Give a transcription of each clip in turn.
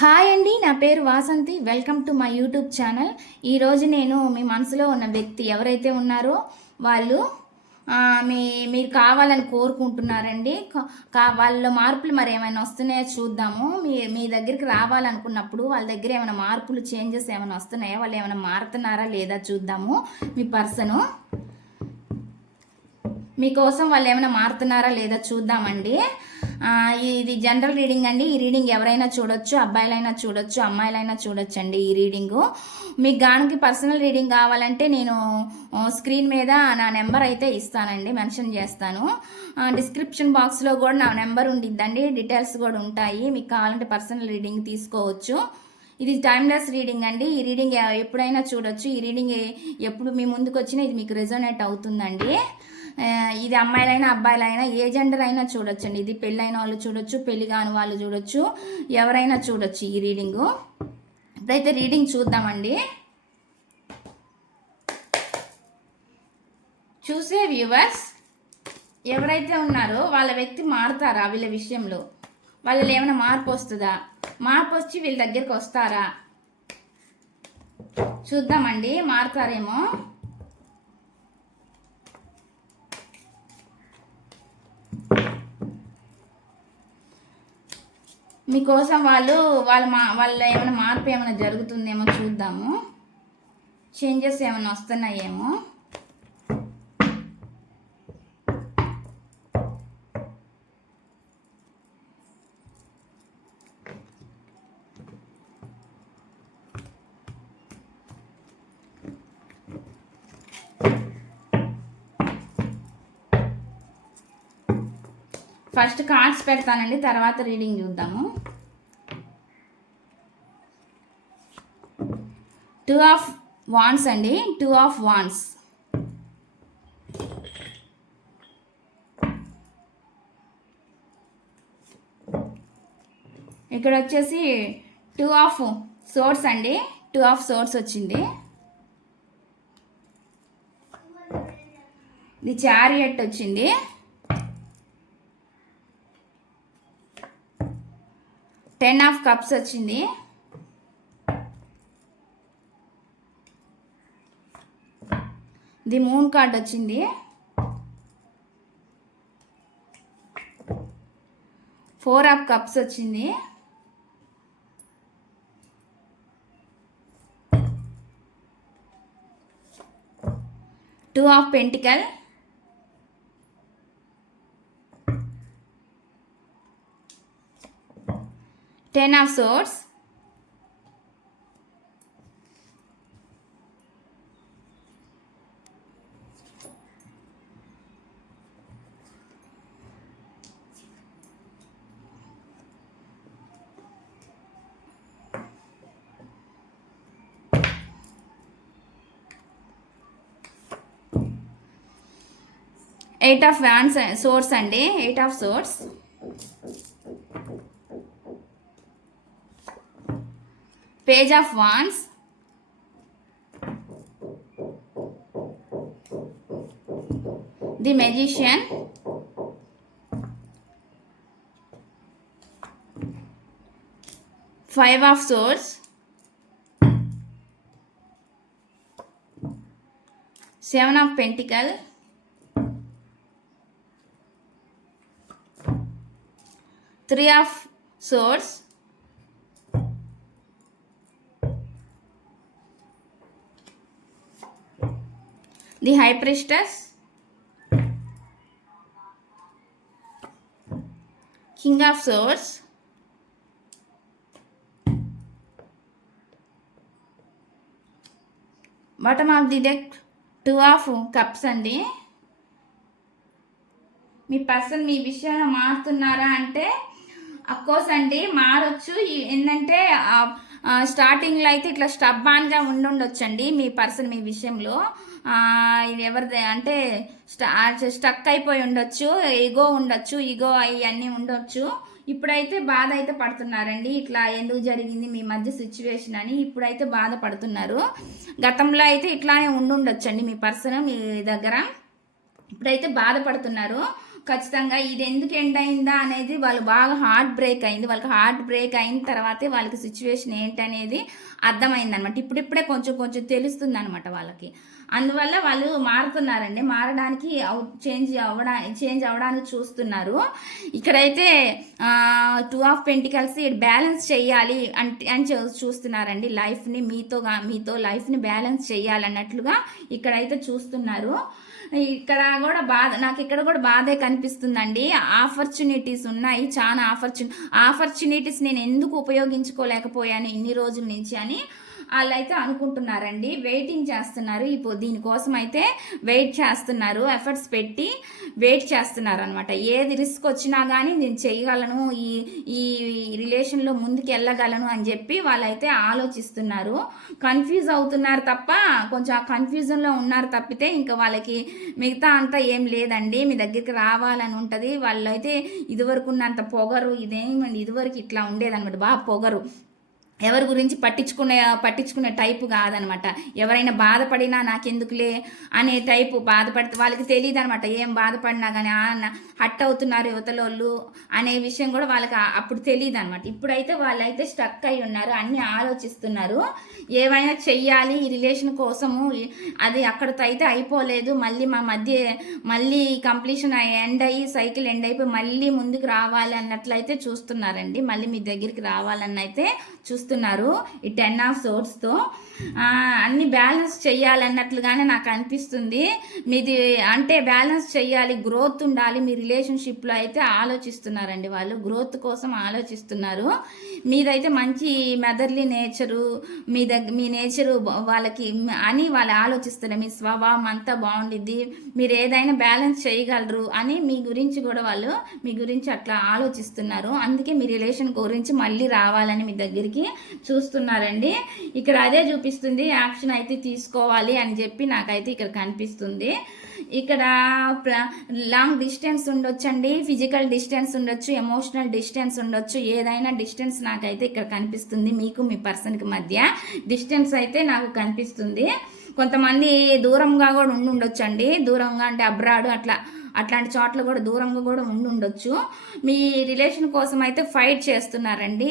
Hi అండి నా పేరు Vasanthi. Welcome to my YouTube channel. ఈరోజు నేను మీ మనసులో ఉన్న వ్యక్తి ఎవరైతే ఉన్నారో వాళ్ళు మీ మీరు కావాలని కోరుకుంటున్నారండి. కా- వాళ్ళ మార్పులు మరి ఏమైనా వస్తున్నాయో చూద్దాము. మీ మీ దగ్గరికి రావాలనుకున్నప్పుడు వాళ్ళ దగ్గర ఏమైనా మార్పులు చేంజెస్ ఏమైనా వస్తున్నాయా? వాళ్ళు ఏమైనా మారుతున్నారా లేదా చూద్దాము. మీ పర్సను. మీకోసం వాళ్ళు ఏమైనా మారుతున్నారా లేదా చూద్దామండి. ఇది జనరల్ రీడింగ్ అండి. ఈ రీడింగ్ ఎవరైనా చూడొచ్చు అబ్బాయిలైనా చూడొచ్చు అమ్మాయిలైనా చూడొచ్చు అండి ఈ రీడింగు. మీకు గానికి పర్సనల్ రీడింగ్ కావాలంటే నేను స్క్రీన్ మీద నా నెంబర్ అయితే ఇస్తానండి మెన్షన్ చేస్తాను. డిస్క్రిప్షన్ బాక్స్లో కూడా నా నెంబర్ ఉండిద్దండి డీటెయిల్స్ కూడా ఉంటాయి. మీకు కావాలంటే పర్సనల్ రీడింగ్ తీసుకోవచ్చు. ఇది టైమ్లెస్ రీడింగ్ అండి. ఈ రీడింగ్ ఎప్పుడైనా చూడొచ్చు. ఈ రీడింగ్ ఎప్పుడు మీ ముందుకు వచ్చినా ఇది మీకు రెజోనేట్ అవుతుందండి. ఇది అమ్మాయిలైనా అబ్బాయిలైనా ఏ జెండర్ అయినా చూడొచ్చండి. ఇది పెళ్ళైన వాళ్ళు చూడొచ్చు పెళ్ళి కాని వాళ్ళు చూడొచ్చు ఎవరైనా చూడొచ్చు ఈ రీడింగు ఇప్పుడైతే రీడింగ్ చూద్దామండి. చూసే వ్యూవర్స్ ఎవరైతే ఉన్నారో వాళ్ళ వ్యక్తి మారుతారా వీళ్ళ విషయంలో? వాళ్ళలో ఏమైనా మార్పు వస్తుందా? మార్పు వచ్చి వీళ్ళ దగ్గరికి వస్తారా? చూద్దామండి మారుతారేమో. మీకోసం వాళ్ళు వాళ్ళ మా వాళ్ళ ఏమైనా మార్పు ఏమైనా జరుగుతుందేమో చూద్దాము. చేంజెస్ ఏమైనా వస్తున్నాయేమో. ఫస్ట్ కార్డ్స్ పెడతానండి తర్వాత రీడింగ్ చూద్దాము. టూ ఆఫ్ వాన్స్ అండి టూ ఆఫ్ వాన్స్ ఇక్కడ వచ్చేసి టూ ఆఫ్ సోర్స్ అండి టూ ఆఫ్ సోర్స్ వచ్చింది. ఇది చారియట్ వచ్చింది. టెన్ ఆఫ్ కప్స్ వచ్చింది. ది మూన్ కార్డ్ వచ్చింది. ఫోర్ ఆఫ్ కప్స్ వచ్చింది. Two of pentacle. Ten of swords eight of wands swords అండి. Eight of swords page of wands. The magician. Five of swords. Seven of Pentacles, three of swords. The high king of swords swords bottom of the deck two of cups అండి. మీ person మీ విషయాన్ని మారుతున్నారా అంటే of course అండి మారొచ్చు. ఏంటంటే స్టార్టింగ్లో అయితే ఇట్లా స్టబ్బాన్గా ఉండుండొచ్చండి మీ పర్సన్ మీ విషయంలో. ఇది ఎవరిది అంటే స్ట స్టక్ అయిపోయి ఉండొచ్చు ఈగో ఉండొచ్చు ఈగో అవన్నీ ఉండొచ్చు. ఇప్పుడైతే బాధ అయితే పడుతున్నారండి. ఇట్లా ఎందుకు జరిగింది మీ మధ్య సిచ్యువేషన్ అని ఇప్పుడైతే బాధపడుతున్నారు గతంలో అయితే ఇట్లానే ఉండుండొచ్చండి మీ పర్సన్ మీ దగ్గర. ఇప్పుడైతే బాధపడుతున్నారు ఖచ్చితంగా ఇది ఎందుకు ఎండ్ అయిందా అనేది వాళ్ళు బాగా హార్ట్ బ్రేక్ అయింది. వాళ్ళకి హార్ట్ బ్రేక్ అయిన తర్వాతే వాళ్ళకి సిచ్యువేషన్ ఏంటనేది అర్థమైంది అనమాట ఇప్పుడిప్పుడే కొంచెం కొంచెం తెలుస్తుంది అనమాట వాళ్ళకి. అందువల్ల వాళ్ళు మారుతున్నారండి. మారడానికి చేంజ్ అవ్వడా చేంజ్ అవ్వడానికి చూస్తున్నారు. ఇక్కడైతే టూ ఆఫ్ పెంటికల్స్ బ్యాలెన్స్ చేయాలి అంటే అని చూస్తున్నారండి. లైఫ్ని మీతో మీతో లైఫ్ని బ్యాలెన్స్ చేయాలన్నట్లుగా ఇక్కడైతే చూస్తున్నారు. ఇక్కడ కూడా బాధ నాకు ఇక్కడ కూడా బాధే కనిపిస్తుందండి. ఆపర్చునిటీస్ ఉన్నాయి చాలా ఆపర్చు ఆపర్చునిటీస్ నేను ఎందుకు ఉపయోగించుకోలేకపోయాను ఇన్ని రోజుల నుంచి అని వాళ్ళైతే అనుకుంటున్నారండి. వెయిటింగ్ చేస్తున్నారు. ఇప్పుడు దీనికోసం అయితే వెయిట్ చేస్తున్నారు. ఎఫర్ట్స్ పెట్టి వెయిట్ చేస్తున్నారు అనమాట ఏది రిస్క్ వచ్చినా కానీ నేను చేయగలను. ఈ ఈ రిలేషన్లో ముందుకు వెళ్ళగలను అని చెప్పి వాళ్ళైతే ఆలోచిస్తున్నారు. కన్ఫ్యూజ్ అవుతున్నారు తప్ప కొంచెం ఆ కన్ఫ్యూజన్లో ఉన్నారు తప్పితే ఇంకా వాళ్ళకి మిగతా అంతా ఏం లేదండి. మీ దగ్గరికి రావాలని ఉంటుంది. వాళ్ళైతే ఇదివరకు ఉన్నంత పొగరు ఇదేమండి ఇదివరకు ఇట్లా ఉండేదన్నమాట. బాగా పొగరు. ఎవరి గురించి పట్టించుకునే పట్టించుకునే టైపు కాదనమాట. ఎవరైనా బాధపడినా నాకెందుకులే అనే టైపు బాధపడితే వాళ్ళకి తెలియదు అనమాట ఏం బాధపడినా కానీ హట్ అవుతున్నారు యువతలోళ్ళు అనే విషయం కూడా వాళ్ళకి అప్పుడు తెలియదు అనమాట ఇప్పుడైతే వాళ్ళైతే స్టక్ అయి ఉన్నారు అన్నీ ఆలోచిస్తున్నారు. ఏమైనా చెయ్యాలి ఈ రిలేషన్ కోసము అది అక్కడితో అయితే అయిపోలేదు. మళ్ళీ మా మధ్య మళ్ళీ కంప్లీషన్ ఎండ్ అయ్యి సైకిల్ ఎండ్ అయిపోయి మళ్ళీ ముందుకు రావాలి అన్నట్లయితే చూస్తున్నారండి. మళ్ళీ మీ దగ్గరికి రావాలన్నైతే చూస్తున్నారు చూస్తున్నారు ఈ టెన్ ఆఫ్ సోర్స్తో అన్ని బ్యాలెన్స్ చెయ్యాలన్నట్లుగానే నాకు అనిపిస్తుంది. మీది అంటే బ్యాలెన్స్ చెయ్యాలి గ్రోత్ ఉండాలి మీ రిలేషన్షిప్లో అయితే ఆలోచిస్తున్నారండి వాళ్ళు. గ్రోత్ కోసం ఆలోచిస్తున్నారు. మీదైతే మంచి మెదర్లీ నేచరు మీ దగ్గర మీ నేచరు వాళ్ళకి అని వాళ్ళు ఆలోచిస్తున్నారు మీ స్వభావం అంతా బాగుండిద్ది మీరు ఏదైనా బ్యాలెన్స్ చేయగలరు అని మీ గురించి కూడా వాళ్ళు మీ గురించి అట్లా ఆలోచిస్తున్నారు. అందుకే మీ రిలేషన్ గురించి మళ్ళీ రావాలని మీ దగ్గరికి చూస్తున్నారండి. ఇక్కడ అదే చూపిస్తుంది యాక్షన్ అయితే తీసుకోవాలి అని చెప్పి నాకైతే ఇక్కడ కనిపిస్తుంది. ఇక్కడ లాంగ్ డిస్టెన్స్ ఉండొచ్చండి ఫిజికల్ డిస్టెన్స్ ఉండొచ్చు ఎమోషనల్ డిస్టెన్స్ ఉండొచ్చు ఏదైనా డిస్టెన్స్ నాకైతే ఇక్కడ కనిపిస్తుంది మీకు మీ పర్సన్కి మధ్య డిస్టెన్స్ అయితే నాకు కనిపిస్తుంది. కొంతమంది దూరంగా కూడా ఉండి ఉండొచ్చండి దూరంగా అంటే అబ్రాడ్ అట్లా అట్లాంటి చోట్ల కూడా దూరంగా కూడా ఉండి ఉండొచ్చు. మీ రిలేషన్ కోసం అయితే ఫైట్ చేస్తున్నారండి.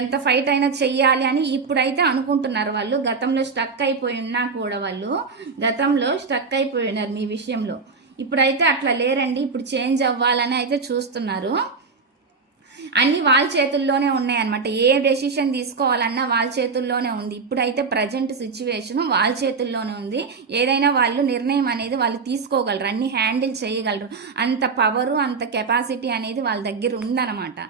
ఎంత ఫైట్ అయినా చెయ్యాలి అని ఇప్పుడైతే అనుకుంటున్నారు వాళ్ళు. గతంలో స్టక్ అయిపోయి ఉన్నా కూడా వాళ్ళు. గతంలో స్టక్ అయిపోయి ఉన్నారు మీ విషయంలో. ఇప్పుడైతే అట్లా లేరండి. ఇప్పుడు చేంజ్ అవ్వాలని అయితే చూస్తున్నారు. అన్ని వాళ్ళ చేతుల్లోనే ఉన్నాయన్నమాట. ఏ డెసిషన్ తీసుకోవాలన్నా వాళ్ళ చేతుల్లోనే ఉంది. ఇప్పుడైతే ప్రజెంట్ సిచ్యువేషన్ వాళ్ళ చేతుల్లోనే ఉంది. ఏదైనా వాళ్ళు నిర్ణయం అనేది వాళ్ళు తీసుకోగలరు. అన్ని హ్యాండిల్ చేయగలరు. అంత పవరు అంత కెపాసిటీ అనేది వాళ్ళ దగ్గర ఉందన్నమాట.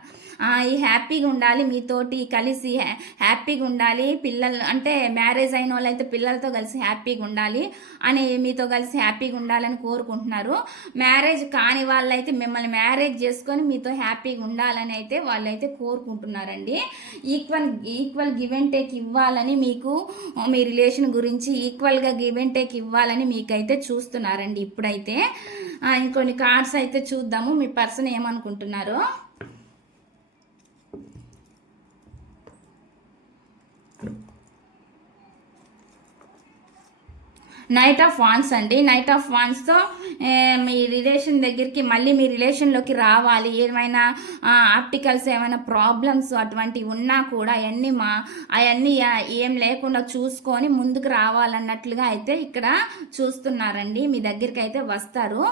ఈ హ్యాపీగా ఉండాలి మీతోటి కలిసి హ్యా- హ్యాపీగా ఉండాలి. పిల్లలు అంటే మ్యారేజ్ అయిన వాళ్ళైతే పిల్లలతో కలిసి హ్యాపీగా ఉండాలి అని మీతో కలిసి హ్యాపీగా ఉండాలని కోరుకుంటున్నారు. మ్యారేజ్ కాని వాళ్ళైతే మిమ్మల్ని మ్యారేజ్ చేసుకొని మీతో హ్యాపీగా ఉండాలని అయితే వాళ్ళైతే కోరుకుంటున్నారండి. Equal equal give and take ఇవ్వాలని మీకు మీ రిలేషన్ గురించి ఈక్వల్గా గివ్ అండ్ టేక్ ఇవ్వాలని మీకైతే చూస్తున్నారండి ఇప్పుడైతే. ఇంకొన్ని కార్డ్స్ అయితే చూద్దాము. మీ పర్సన్ ఏమనుకుంటున్నారో? నైట్ ఆఫ్ వాన్స్ అండి. నైట్ ఆఫ్ వాన్స్తో మీ రిలేషన్ దగ్గరికి మళ్ళీ మీ రిలేషన్లోకి రావాలి. ఏమైనా ఆప్టికల్స్ ఏమైనా ప్రాబ్లమ్స్ అటువంటివి ఉన్నా కూడా అవన్నీ మా అవన్నీ ఏం లేకుండా చూసుకొని ముందుకు రావాలన్నట్లుగా అయితే ఇక్కడ చూస్తున్నారండి. మీ దగ్గరికి అయితే వస్తారు.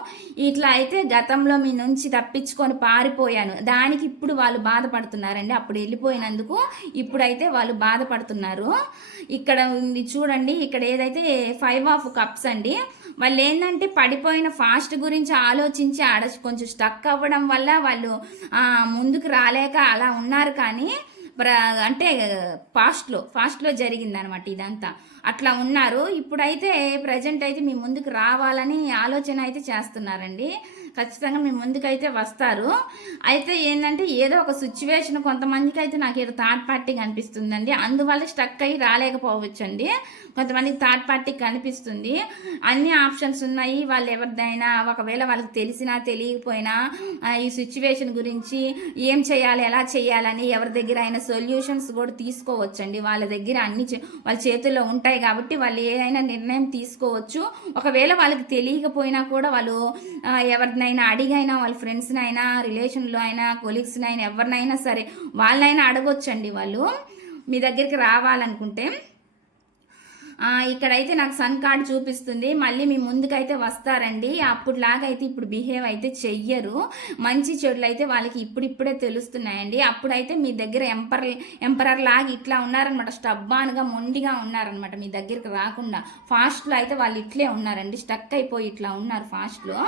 ఇట్లా అయితే గతంలో మీ నుంచి తప్పించుకొని పారిపోయాను. దానికి ఇప్పుడు వాళ్ళు బాధపడుతున్నారండి. అప్పుడు వెళ్ళిపోయినందుకు ఇప్పుడైతే వాళ్ళు బాధపడుతున్నారు. ఇక్కడ ఉంది చూడండి. ఇక్కడ ఏదైతే ఫైవ్ ఆఫ్ కప్స్ అండి. వాళ్ళు ఏంటంటే పడిపోయిన ఫాస్ట్ గురించి ఆలోచించి ఆడ కొంచెం స్టక్ అవ్వడం వల్ల వాళ్ళు ముందుకు రాలేక అలా ఉన్నారు కానీ ప్ర- అంటే ఫాస్ట్లో ఫాస్ట్లో జరిగిందనమాట ఇదంతా. అట్లా ఉన్నారు. ఇప్పుడైతే ప్రజెంట్ అయితే మీ ముందుకు రావాలని ఆలోచన అయితే చేస్తున్నారండి. ఖచ్చితంగా మీ ముందుకైతే వస్తారు. అయితే ఏంటంటే ఏదో ఒక సిచ్యువేషన్ కొంతమందికి అయితే నాకు ఏదో థర్డ్ పార్టీ కనిపిస్తుందండి. అందువల్ల స్టక్ అయ్యి రాలేకపోవచ్చండి. కొంతమందికి థర్డ్ పార్టీ కనిపిస్తుంది. అన్ని ఆప్షన్స్ ఉన్నాయి. వాళ్ళు ఎవరిదైనా ఒకవేళ వాళ్ళకి తెలిసినా తెలియకపోయినా ఈ సిచ్యువేషన్ గురించి ఏం చేయాలి ఎలా చేయాలని ఎవరి దగ్గర అయినా సొల్యూషన్స్ కూడా తీసుకోవచ్చండి. వాళ్ళ దగ్గర అన్ని చే- వాళ్ళ చేతుల్లో ఉంటాయి కాబట్టి వాళ్ళు ఏదైనా నిర్ణయం తీసుకోవచ్చు. ఒకవేళ వాళ్ళకి తెలియకపోయినా కూడా వాళ్ళు ఎవరిని ఎవరినైనా అడిగైనా వాళ్ళ ఫ్రెండ్స్నైనా రిలేషన్లో అయినా కొలీగ్స్నైనా ఎవరినైనా సరే వాళ్ళైనా అడగొచ్చండి వాళ్ళు. మీ దగ్గరికి రావాలనుకుంటే. ఇక్కడైతే నాకు సన్ కార్డ్ చూపిస్తుంది. మళ్ళీ మీ ముందుకైతే వస్తారండి. అప్పుడులాగా అయితే ఇప్పుడు బిహేవ్ అయితే చెయ్యరు. మంచి చెడులు అయితే వాళ్ళకి ఇప్పుడిప్పుడే తెలుస్తున్నాయండి. అప్పుడైతే మీ దగ్గర ఎంపర్ ఎంపరర్ లాగా ఇట్లా ఉన్నారనమాట. స్టబ్బాన్గా మొండిగా ఉన్నారనమాట మీ దగ్గరికి రాకుండా. ఫాస్ట్లో అయితే వాళ్ళు ఇట్లే ఉన్నారండి. స్టక్ అయిపోయి ఇట్లా ఉన్నారు ఫాస్ట్లో.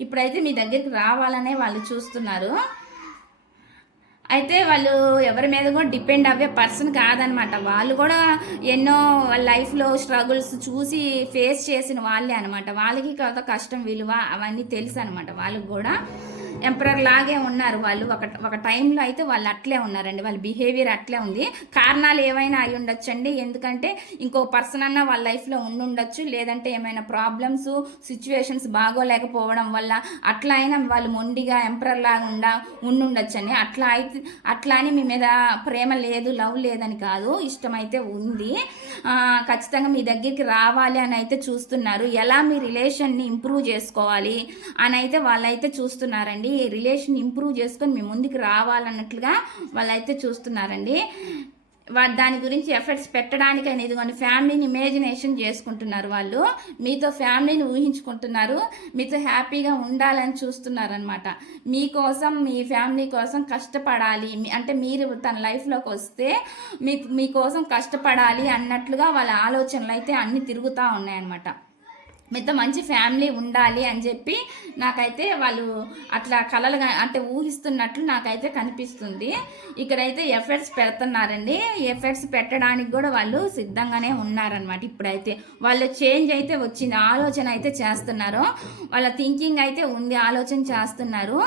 ఇప్పుడైతే మీ దగ్గరికి రావాలనే వాళ్ళు చూస్తున్నారు. అయితే వాళ్ళు ఎవరి మీద కూడా డిపెండ్ అవ్వే పర్సన్ కాదనమాట. వాళ్ళు కూడా ఎన్నో లైఫ్లో స్ట్రగుల్స్ చూసి ఫేస్ చేసిన వాళ్ళే అనమాట. వాళ్ళకి కొంత కష్టం విలువ అవన్నీ తెలుసు అనమాట. వాళ్ళకి కూడా ఎంపరర్ లాగే ఉన్నారు వాళ్ళు. ఒక ఒక టైంలో అయితే వాళ్ళు అట్లే ఉన్నారండి. వాళ్ళ బిహేవియర్ అట్లే ఉంది. కారణాలు ఏవైనా అయి ఉండొచ్చండి. ఎందుకంటే ఇంకో పర్సన్ అన్న వాళ్ళ లైఫ్లో ఉండి ఉండొచ్చు. లేదంటే ఏమైనా ప్రాబ్లమ్స్ సిచ్యువేషన్స్ బాగోలేకపోవడం వల్ల అట్లా అయినా వాళ్ళు మొండిగా ఎంపరర్ లాగా ఉండ ఉండుండొచ్చండి అట్లా అయితే అట్లా అని మీ మీద ప్రేమ లేదు లవ్ లేదని కాదు. ఇష్టం అయితే ఉంది ఖచ్చితంగా మీ దగ్గరికి రావాలి అని అయితే చూస్తున్నారు. ఎలా మీ రిలేషన్ని ఇంప్రూవ్ చేసుకోవాలి అని అయితే వాళ్ళైతే చూస్తున్నారండి. రిలేషన్ ఇంప్రూవ్ చేసుకొని మీ ముందుకు రావాలన్నట్లుగా వాళ్ళైతే చూస్తున్నారండి. దాని గురించి ఎఫర్ట్స్ పెట్టడానికి అనేది ఇదిగోండి ఫ్యామిలీని ఇమేజినేషన్ చేసుకుంటున్నారు వాళ్ళు. మీతో ఫ్యామిలీని ఊహించుకుంటున్నారు. మీతో హ్యాపీగా ఉండాలని చూస్తున్నారు అనమాట మీకోసం మీ ఫ్యామిలీ కోసం కష్టపడాలి. అంటే మీరు తన లైఫ్లోకి వస్తే మీ మీకోసం కష్టపడాలి అన్నట్లుగా వాళ్ళ ఆలోచనలు అయితే అన్నీ తిరుగుతూ ఉన్నాయన్నమాట. మీతో మంచి ఫ్యామిలీ ఉండాలి అని చెప్పి నాకైతే వాళ్ళు అట్లా కళలు అంటే ఊహిస్తున్నట్లు నాకైతే కనిపిస్తుంది. ఇక్కడైతే ఎఫర్ట్స్ పెడుతున్నారండి. ఎఫర్ట్స్ పెట్టడానికి కూడా వాళ్ళు సిద్ధంగానే ఉన్నారనమాట ఇప్పుడైతే. వాళ్ళ చేంజ్ అయితే వచ్చింది ఆలోచన అయితే చేస్తున్నారు. వాళ్ళ థింకింగ్ అయితే ఉంది ఆలోచన చేస్తున్నారు.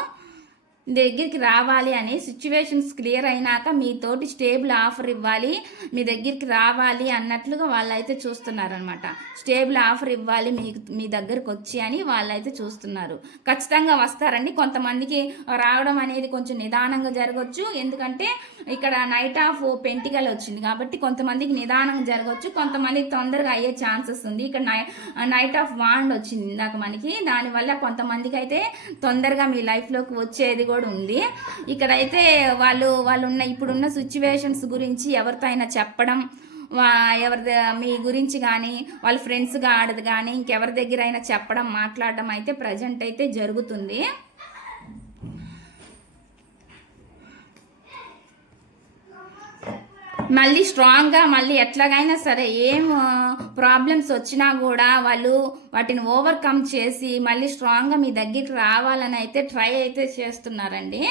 దగ్గరికి రావాలి అని సిచ్యువేషన్స్ క్లియర్ అయినాక మీతోటి స్టేబుల్ ఆఫర్ ఇవ్వాలి మీ దగ్గరికి రావాలి అన్నట్లుగా వాళ్ళైతే చూస్తున్నారనమాట స్టేబుల్ ఆఫర్ ఇవ్వాలి మీకు మీ దగ్గరకు వచ్చి అని వాళ్ళైతే చూస్తున్నారు. ఖచ్చితంగా వస్తారండి. కొంతమందికి రావడం అనేది కొంచెం నిదానంగా జరగవచ్చు ఎందుకంటే ఇక్కడ నైట్ ఆఫ్ పెంటికల్ వచ్చింది కాబట్టి కొంతమందికి నిదానం జరగవచ్చు కొంతమందికి తొందరగా అయ్యే ఛాన్సెస్ ఉంది. ఇక్కడ నై నైట్ ఆఫ్ వాండ్ వచ్చింది ఇందాక మనకి. దానివల్ల కొంతమందికి అయితే తొందరగా మీ లైఫ్లోకి వచ్చేది కూడా ఉంది. ఇక్కడైతే వాళ్ళు వాళ్ళు ఉన్న ఇప్పుడున్న సిచ్యువేషన్స్ గురించి ఎవరితో అయినా చెప్పడం వా ఎవరి మీ గురించి కానీ వాళ్ళ ఫ్రెండ్స్గా ఆడదు కానీ ఇంకెవరి దగ్గర అయినా చెప్పడం మాట్లాడడం అయితే ప్రజెంట్ అయితే జరుగుతుంది. మళ్ళీ స్ట్రాంగ్గా మళ్ళీ ఎట్లాగైనా సరే ఏం ప్రాబ్లమ్స్ వచ్చినా కూడా వాళ్ళు వాటిని ఓవర్కమ్ చేసి మళ్ళీ స్ట్రాంగ్గా మీ దగ్గరికి రావాలని అయితే ట్రై అయితే చేస్తున్నారండి.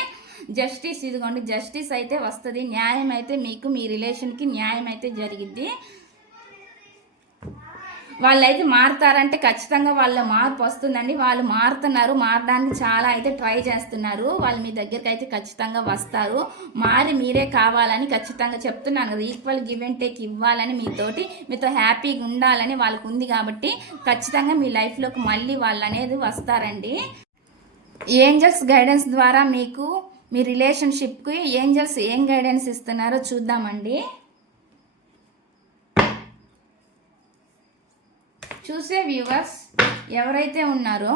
జస్టిస్ ఇదిగోండి జస్టిస్ అయితే వస్తుంది న్యాయం అయితే మీకు మీ రిలేషన్కి న్యాయం అయితే జరిగిద్ది. వాళ్ళైతే మారుతారంటే ఖచ్చితంగా వాళ్ళ మార్పు వస్తుందండి. వాళ్ళు మారుతున్నారు. మారడానికి చాలా అయితే ట్రై చేస్తున్నారు. వాళ్ళు మీ దగ్గరికి అయితే ఖచ్చితంగా వస్తారు. మారి మీరే కావాలని ఖచ్చితంగా చెప్తున్నాను కదా. ఈక్వల్ గివ్ అండ్ టేక్ ఇవ్వాలని మీతోటి మీతో హ్యాపీగా ఉండాలని వాళ్ళకు ఉంది కాబట్టి ఖచ్చితంగా మీ లైఫ్లోకి మళ్ళీ వాళ్ళు అనేది వస్తారండి. ఏంజల్స్ గైడెన్స్ ద్వారా మీకు మీ రిలేషన్షిప్కి ఏంజల్స్ ఏం గైడెన్స్ ఇస్తున్నారో చూద్దామండి. చూసే వ్యూవర్స్ ఎవరైతే ఉన్నారో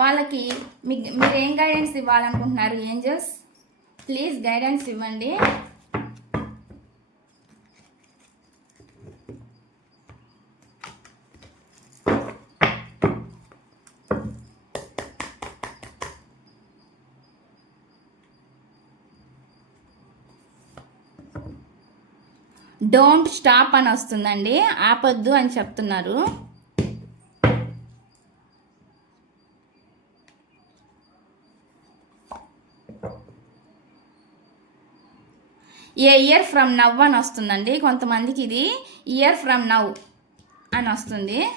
వాళ్ళకి మీ మీరు ఏం గైడెన్స్ ఇవ్వాలనుకుంటున్నారు ఏంజల్స్ ప్లీజ్ గైడెన్స్ ఇవ్వండి. డోంట్ స్టాప్ అని వస్తుందండి. ఆపొద్దు అని చెప్తున్నారు. ఏ ఇయర్ ఫ్రమ్ నవ్ అని వస్తుందండి. కొంతమందికి ఇది ఇయర్ ఫ్రమ్ నవ్ అని వస్తుంది.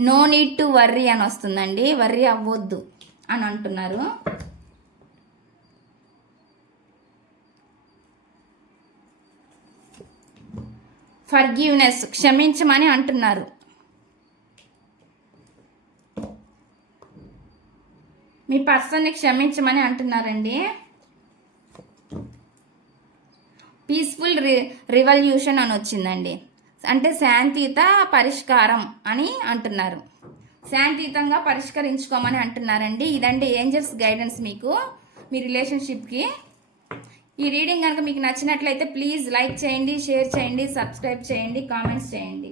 నో నీడ్ టు వర్రీ అని వస్తుందండి. వర్రీ అవ్వద్దు. అని అంటున్నారు. ఫర్గివ్నెస్ క్షమించమని అంటున్నారు. మీ పర్సన్ని క్షమించమని అంటున్నారండి. పీస్ఫుల్ రి రివల్యూషన్ అని వచ్చిందండి. అంటే శాంతియుత పరిష్కారం అని అంటున్నారు. శాంతియుతంగా పరిష్కరించుకోమని అంటున్నారండి. ఇదండి ఏంజల్స్ గైడెన్స్ మీకు మీ రిలేషన్షిప్కి. ఈ రీడింగ్ కనుక మీకు నచ్చినట్లయితే ప్లీజ్ లైక్ చేయండి షేర్ చేయండి సబ్స్క్రైబ్ చేయండి కామెంట్స్ చేయండి.